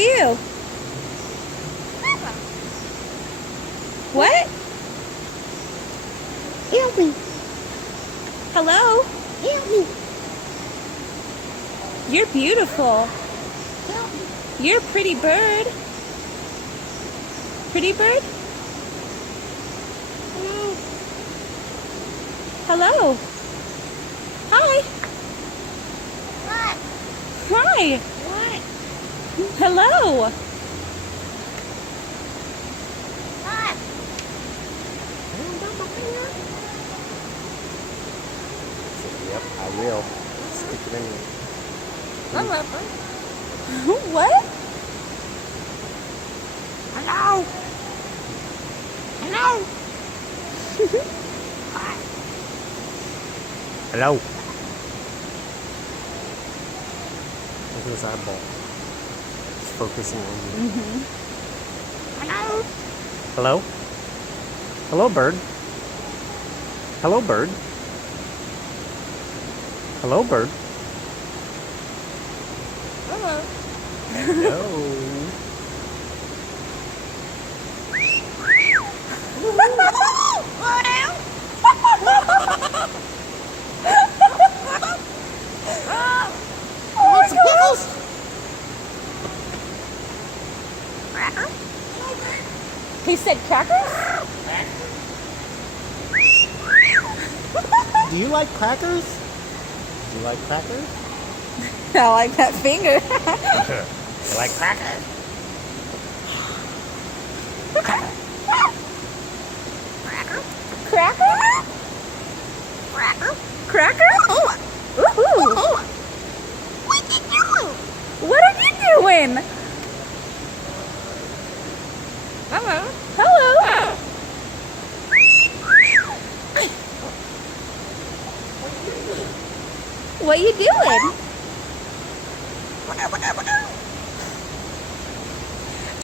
you? What? Help me. Hello? Help me. You're beautiful. Help me. You're a pretty bird. Pretty bird? Hello. Hi. What? Hi. What? Hello. What? Yep, I will. Stick it in there. What? Hello. Hello. Hello. Look at his eyeball. It's focusing on you. Hello. Hello? Hello, bird. Hello, bird. Hello, bird. Hello. Hello. Slow down. Want some pickles? Cracker? He said crackers? Do you like crackers? Do you like crackers? I like that finger. You like crackers? Cracker? Cracker? Cracker? Ooh. What you doing? What are you doing? Hello. Hello. What you doing? What?